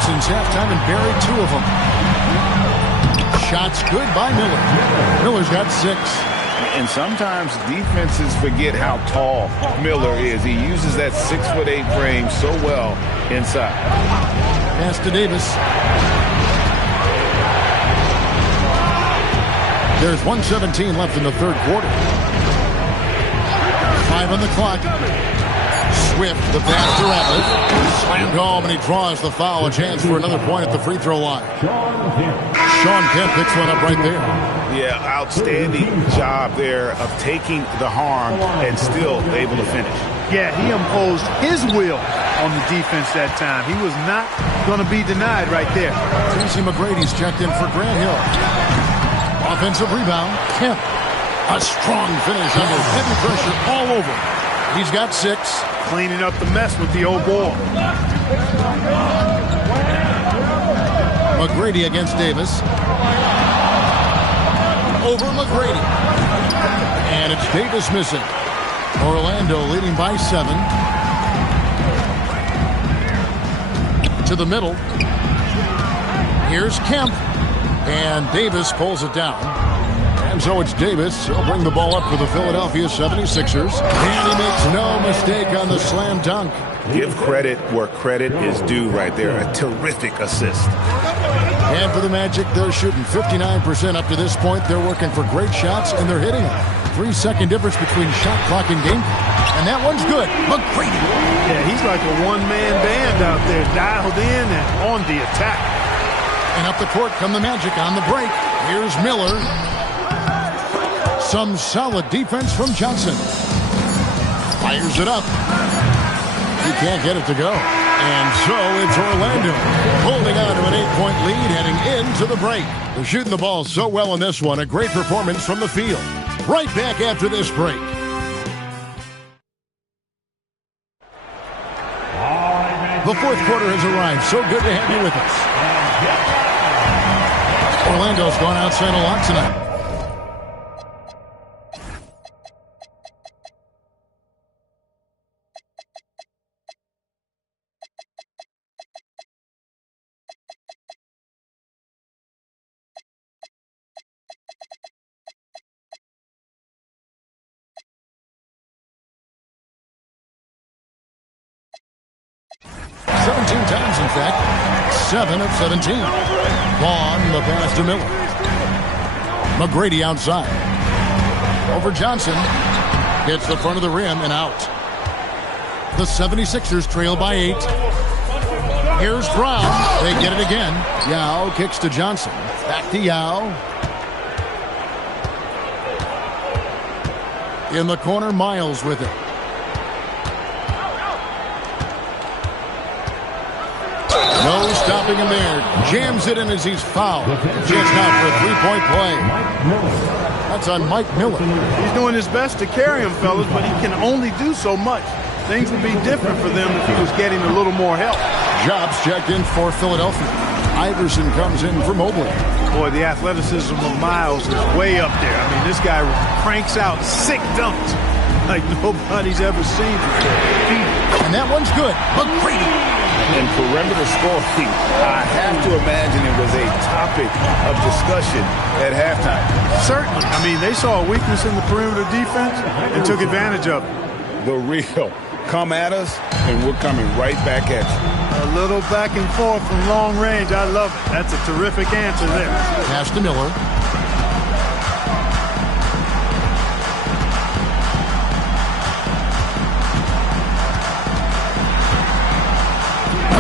Since halftime and buried 2 of them. Shots good by Miller. Miller's got 6. And sometimes defenses forget how tall Miller is. He uses that 6'8" frame so well inside. Pass to Davis. There's 1:17 left in the third quarter. 5 on the clock. Swift, the pass to Ratliff. Slammed home, and he draws the foul. A chance for another point at the free throw line. Sean Kemp picks one up right there. Yeah, outstanding job there of taking the harm and still able to finish. Yeah, he imposed his will on the defense that time. He was not going to be denied right there. Tracy McGrady's checked in for Grant Hill. Offensive rebound, Kemp. A strong finish under heavy pressure all over. He's got 6. Cleaning up the mess with the old ball. McGrady against Davis. Over McGrady. And it's Davis missing. Orlando leading by 7. to the middle. Here's Kemp. And Davis pulls it down. And so it's Davis. He'll bring the ball up for the Philadelphia 76ers. And he makes no mistake on the slam dunk. Give credit where credit is due right there. A terrific assist. And for the Magic, they're shooting 59% up to this point. They're working for great shots, and they're hitting them. 3-second difference between shot clock and game clock. And that one's good. McGrady. Yeah, he's like a one-man band out there, dialed in and on the attack. And up the court come the Magic on the break. Here's Miller. Some solid defense from Johnson. Fires it up. He can't get it to go. And so it's Orlando holding on to an 8-point lead heading into the break. They're shooting the ball so well in this one. A great performance from the field. Right back after this break. The fourth quarter has arrived. So good to have you with us. Orlando's gone outside a lot tonight. Times, in fact, 7 of 17. Vaughn, the pass to Miller. McGrady outside. Over Johnson. Hits the front of the rim and out. The 76ers trail by 8. Here's Brown. They get it again. Yao kicks to Johnson. Back to Yao. In the corner, Miles with it. No stopping him there. Jams it in as he's fouled. Just out for a three-point play. That's on Mike Miller. He's doing his best to carry him, fellas, but he can only do so much. Things would be different for them if he was getting a little more help. Jobs checked in for Philadelphia. Iverson comes in for Mobley. Boy, the athleticism of Miles is way up there. I mean, this guy cranks out sick dunks like nobody's ever seen before. And that one's good. McGrady. And perimeter scoring, I have to imagine it was a topic of discussion at halftime. Certainly. I mean, they saw a weakness in the perimeter defense and took advantage of it. The real. Come at us, and we're coming right back at you. A little back and forth from long range. I love it. That's a terrific answer there. Pass to Miller.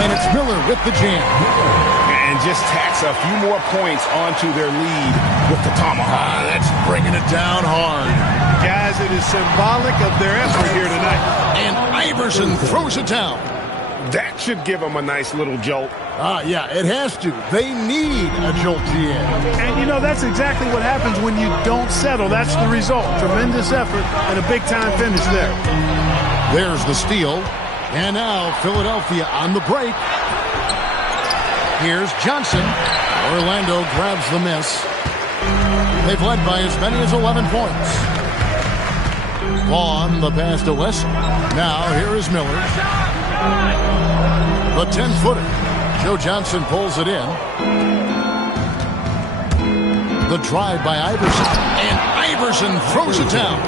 And it's Miller with the jam. And just tacks a few more points onto their lead with the tomahawk. That's bringing it down hard. Guys, it is symbolic of their effort here tonight. And Iverson throws it down. That should give them a nice little jolt. Yeah, it has to. They need a jolt to the end. And, you know, that's exactly what happens when you don't settle. That's the result. Tremendous effort and a big-time finish there. There's the steal. And now Philadelphia on the break. Here's Johnson. Orlando grabs the miss. They've led by as many as 11 points. Vaughn, the pass to West. Now here is Miller. The 10-footer. Joe Johnson pulls it in. The drive by Iverson. And Iverson throws it down.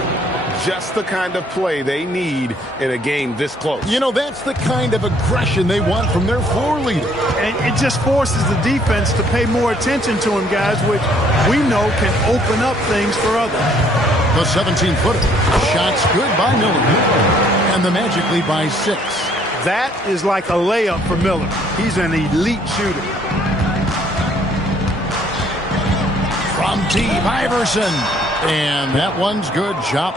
Just the kind of play they need in a game this close. You know, that's the kind of aggression they want from their floor leader. And it just forces the defense to pay more attention to him, guys, which we know can open up things for others. The 17-footer. Shots good by Miller. And the Magic lead by 6. That is like a layup for Miller. He's an elite shooter. From deep, Iverson. And that one's good. Chop.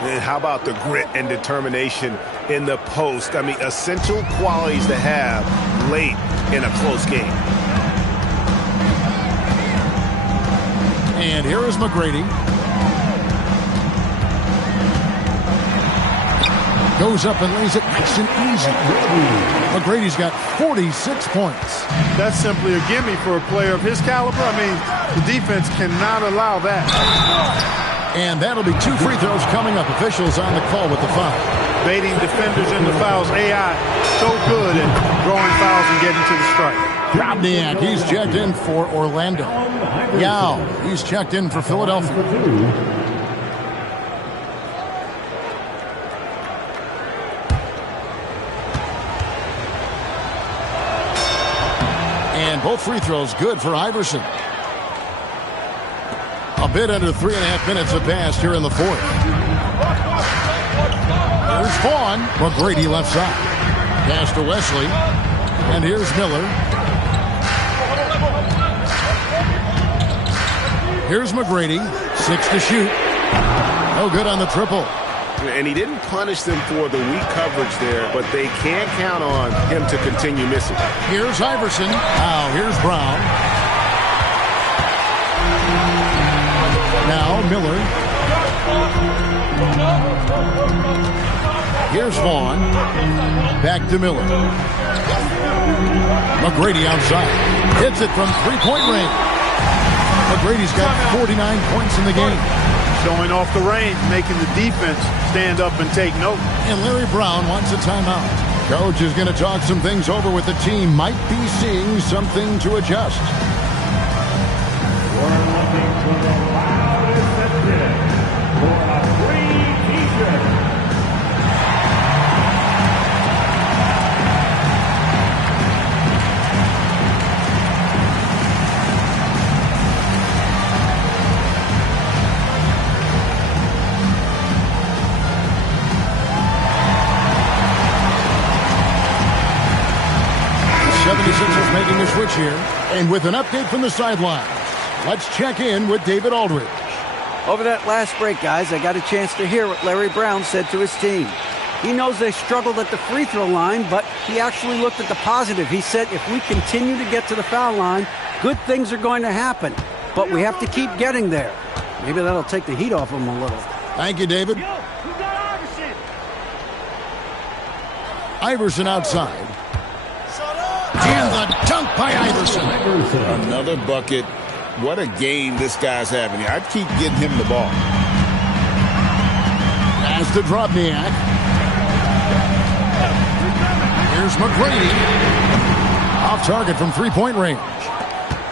And how about the grit and determination in the post? I mean, essential qualities to have late in a close game. And here is McGrady. Goes up and lays it nice and easy. McGrady's got 46 points. That's simply a gimme for a player of his caliber. I mean, the defense cannot allow that. And that'll be 2 free throws coming up. Officials on the call with the foul. Baiting defenders into fouls. AI so good at drawing fouls and getting to the strike. Drobniak, he's checked in for Orlando. Yao, he's checked in for Philadelphia. And both free throws good for Iverson. A bit under 3.5 minutes have passed here in the fourth. Here's Vaughn. McGrady left side. Pass to Wesley. And here's Miller. Here's McGrady. 6 to shoot. No good on the triple. And he didn't punish them for the weak coverage there, but they can't count on him to continue missing. Here's Iverson. Now here's Brown. Now Miller. Here's Vaughn. Back to Miller. McGrady outside. Hits it from three-point range. McGrady's got 49 points in the game. Showing off the range, making the defense stand up and take note. And Larry Brown wants a timeout. Coach is going to talk some things over with the team. Might be seeing something to adjust. We're looking for the loudest attendance for a free t-shirt. The 76ers making a switch here. And with an update from the sidelines, let's check in with David Aldridge. Over that last break, guys, I got a chance to hear what Larry Brown said to his team. He knows they struggled at the free throw line, but he actually looked at the positive. He said, if we continue to get to the foul line, good things are going to happen. But we have to keep getting there. Maybe that'll take the heat off him a little. Thank you, David. Iverson outside. And the dunk by Iverson. Another bucket. What a game this guy's having. I'd keep getting him the ball. Pass to Drobniak. Here's McGrady. Off target from three-point range.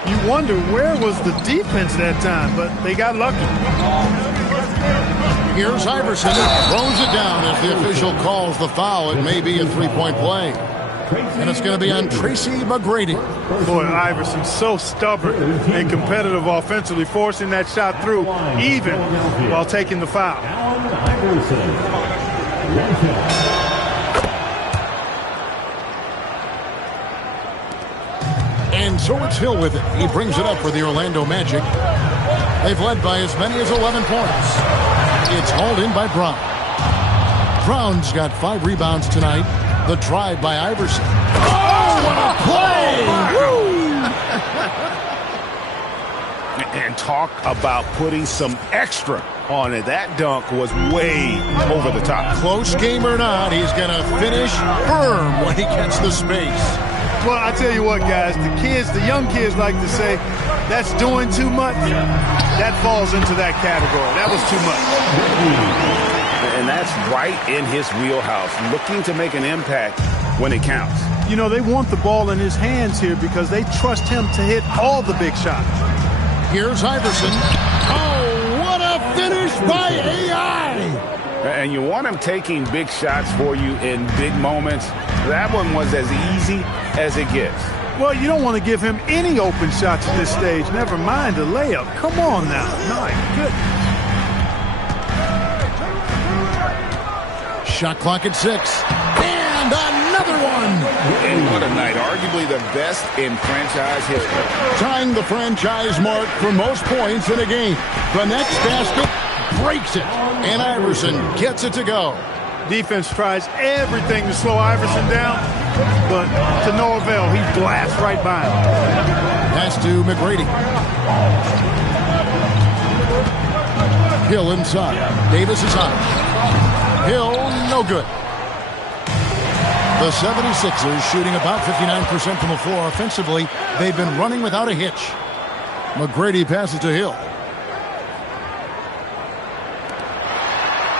You wonder where was the defense that time, but they got lucky. Here's Iverson. Throws it down as the official calls the foul. It may be a three-point play. And it's going to be on Tracy McGrady. Boy, Iverson's so stubborn and competitive offensively, forcing that shot through even while taking the foul. And so it's Hill with it. He brings it up for the Orlando Magic. They've led by as many as 11 points. It's hauled in by Brown. Brown's got 5 rebounds tonight. The drive by Iverson. Oh, what a play! And talk about putting some extra on it. That dunk was way over the top. Close game or not, he's going to finish firm when he gets the space. Well, I tell you what, guys, the young kids like to say, that's doing too much. That falls into that category. That was too much. And that's right in his wheelhouse, looking to make an impact when it counts. You know, they want the ball in his hands here because they trust him to hit all the big shots. Here's Iverson. Oh, what a finish by AI! And you want him taking big shots for you in big moments. That one was as easy as it gets. Well, you don't want to give him any open shots at this stage, never mind a layup. Come on now. My goodness. Shot clock at 6. And another one! And what a night. Arguably the best in franchise history. Tying the franchise mark for most points in a game. The next basket breaks it. And Iverson gets it to go. Defense tries everything to slow Iverson down, but to no avail. He blasts right by him. Pass to McGrady. Hill inside. Davis is on. Hill, no good. The 76ers shooting about 59% from the floor offensively. They've been running without a hitch. McGrady passes to Hill.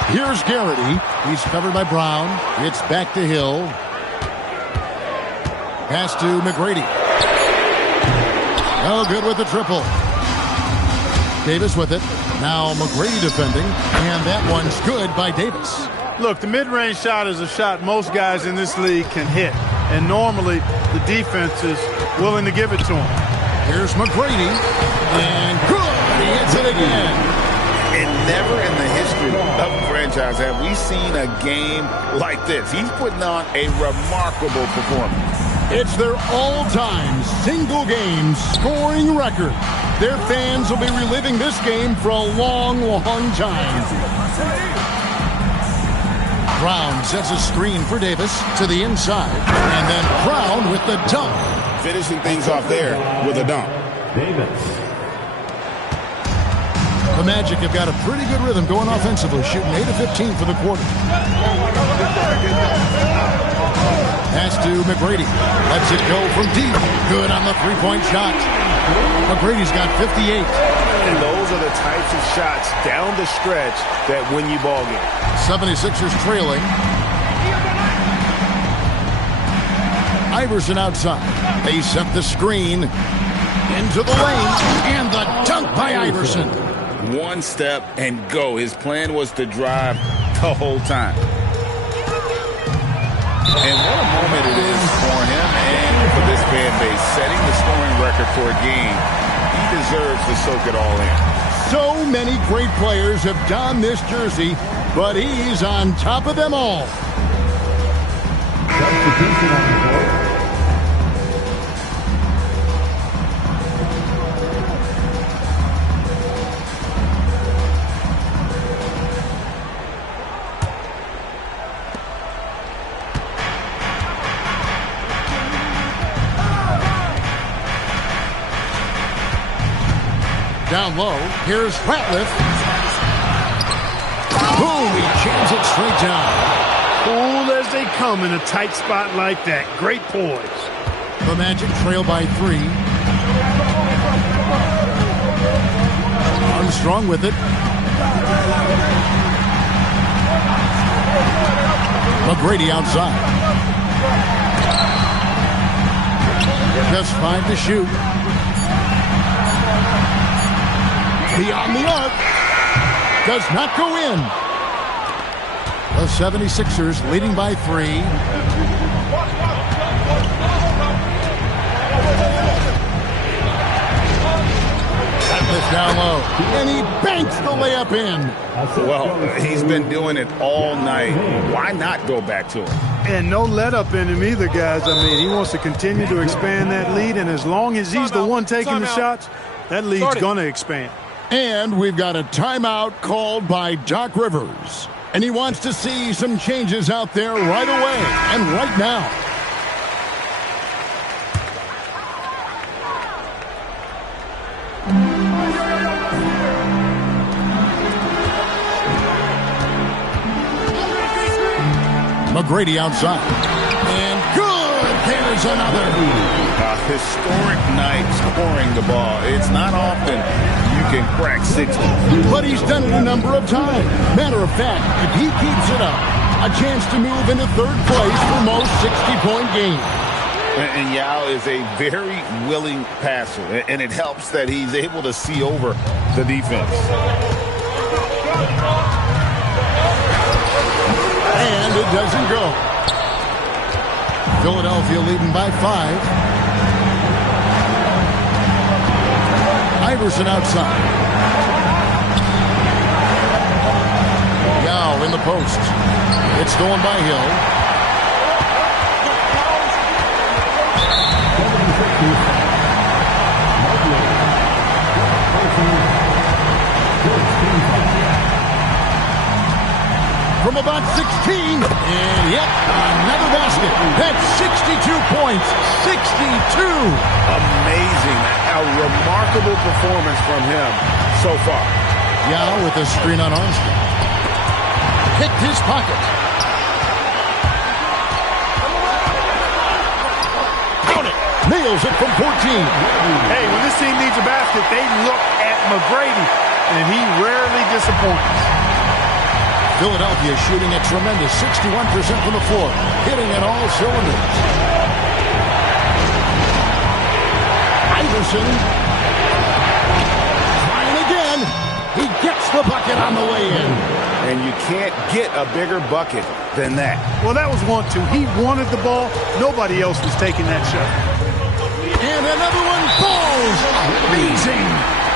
Here's Garrity. He's covered by Brown. It's back to Hill. Pass to McGrady. Oh, good with the triple. Davis with it. Now McGrady defending, and that one's good by Davis. Look, the mid-range shot is a shot most guys in this league can hit, and normally the defense is willing to give it to him. Here's McGrady, and good! He hits it again. And never in the history of the franchise have we seen a game like this. He's putting on a remarkable performance. It's their all-time single-game scoring record. Their fans will be reliving this game for a long, long time. Brown sets a screen for Davis to the inside, and then Brown with the dunk. Finishing things off there with a dunk. Davis. The Magic have got a pretty good rhythm going offensively, shooting 8 of 15 for the quarter. Pass to McGrady. Lets it go from deep. Good on the three-point shot. McGrady's got 58. And those are the types of shots down the stretch that win you ball games. 76ers trailing. Iverson outside. They set the screen into the lane, and the dunk by Iverson. One step and go. His plan was to drive the whole time. And what a moment it is for him and for this fan base. Setting the scoring record for a game. He deserves to soak it all in. So many great players have donned this jersey, but he's on top of them all. Substitution on the court. Down low, here's Ratliff. Boom, he jams it straight down. Cool as they come in a tight spot like that. Great poise. The Magic trail by 3. Armstrong with it. McGrady outside. Just 5 to shoot. Beyond the arc. Does not go in. The 76ers leading by 3. Ratliff down low. And he banks the layup in. Well, he's been doing it all night. Why not go back to him? And no let up in him either, guys. I mean, he wants to continue to expand that lead, and as long as he's the one taking the shots, that lead's going to expand. And we've got a timeout called by Doc Rivers. And he wants to see some changes out there right away and right now. McGrady outside. And good! There's another. A historic night scoring the ball. It's not often you can crack 60. But he's done it a number of times. Matter of fact, if he keeps it up, a chance to move into third place for most 60-point games. And Yao is a very willing passer, and it helps that he's able to see over the defense. And it doesn't go. Philadelphia leading by 5. Iverson outside. Yao in the post. It's stolen by Hill. From about 16, and yep, another basket. That's 62 points. 62. Amazing. A remarkable performance from him so far. Yao with a screen on Armstrong. Picked his pocket. Count it. Nails it from 14. Hey, when this team needs a basket, they look at McGrady, and he rarely disappoints. Philadelphia shooting a tremendous 61% from the floor, hitting at all cylinders. Iverson. Trying again. He gets the bucket on the way in. And you can't get a bigger bucket than that. Well, that was 1-2. He wanted the ball. Nobody else was taking that shot. And another one falls. Amazing.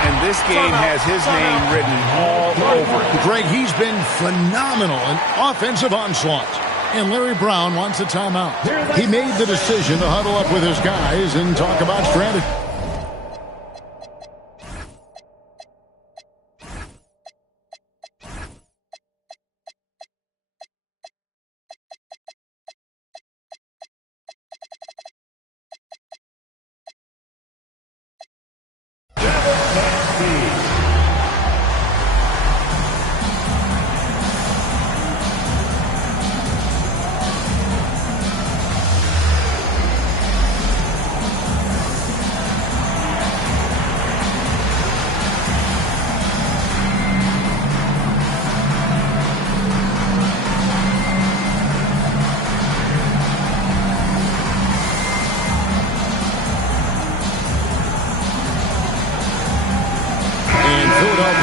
And this game has his name written all over it. Greg, he's been phenomenal in offensive onslaught. And Larry Brown wants a timeout. He made the decision to huddle up with his guys and talk about strategy.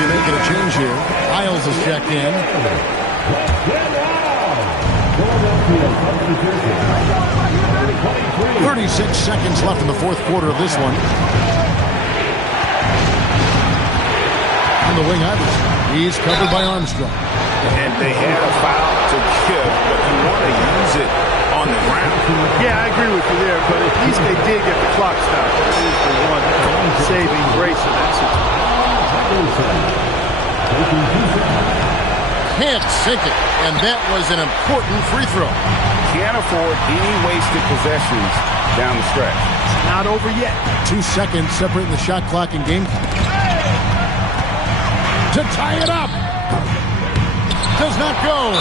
Making a change here. Isles is checked in. 36 seconds left in the fourth quarter of this one. On the wing, Iverson. He's covered by Armstrong. And they had a foul to give, but you want to use it on the ground. Yeah, I agree with you there, but at least they did get the clock stopped. That is the one saving grace in that situation. Can't sink it, and that was an important free throw. Can't afford any wasted possessions down the stretch. It's not over yet. 2 seconds separating the shot clock and game clock. To tie it up. Does not go.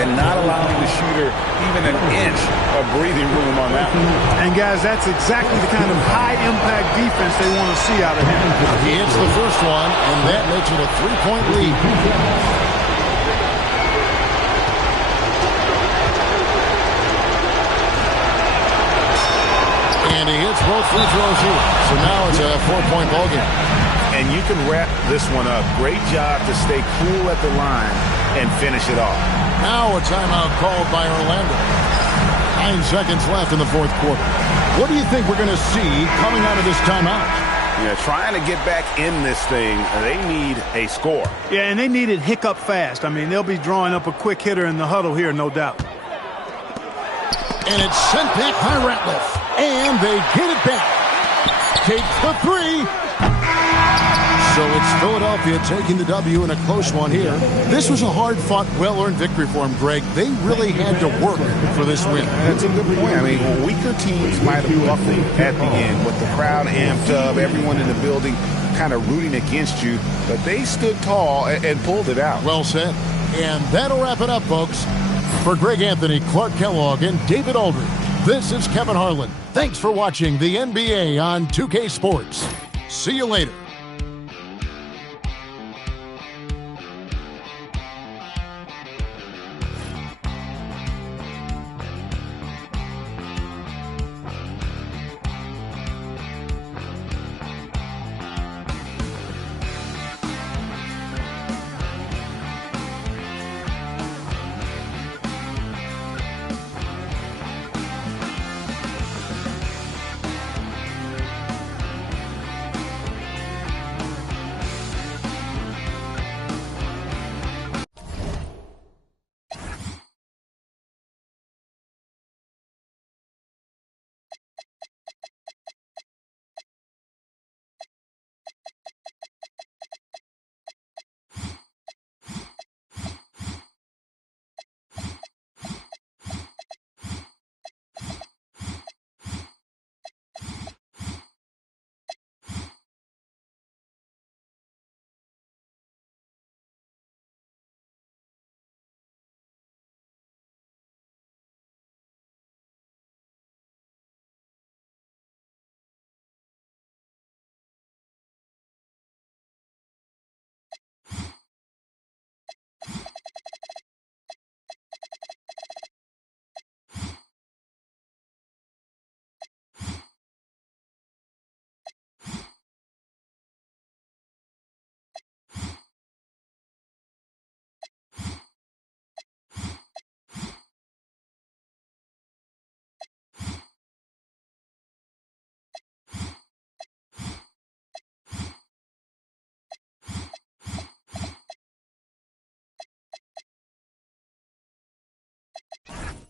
And not allowing the shooter even an inch of breathing room on that one. And guys, that's exactly the kind of high-impact defense they want to see out of him. He hits the first one, and that makes it a 3-point lead. And he hits both free throws here. So now it's a 4-point ball game. And you can wrap this one up. Great job to stay cool at the line and finish it off. Now a timeout called by Orlando. 9 seconds left in the fourth quarter. What do you think we're going to see coming out of this timeout? Yeah, trying to get back in this thing, they need a score. Yeah, and they need it hiccup fast. I mean, they'll be drawing up a quick hitter in the huddle here, no doubt. And it's sent back by Ratliff. And they get it back. Takes the three. So it's Philadelphia taking the W in a close one here. This was a hard-fought, well-earned victory for them, Greg. They really had to work for this win. That's a good point. I mean, weaker teams might have buckled at the end with the crowd amped up, everyone in the building kind of rooting against you, but they stood tall and pulled it out. Well said. And that'll wrap it up, folks. For Greg Anthony, Clark Kellogg, and David Aldridge, this is Kevin Harlan. Thanks for watching the NBA on 2K Sports. See you later. it.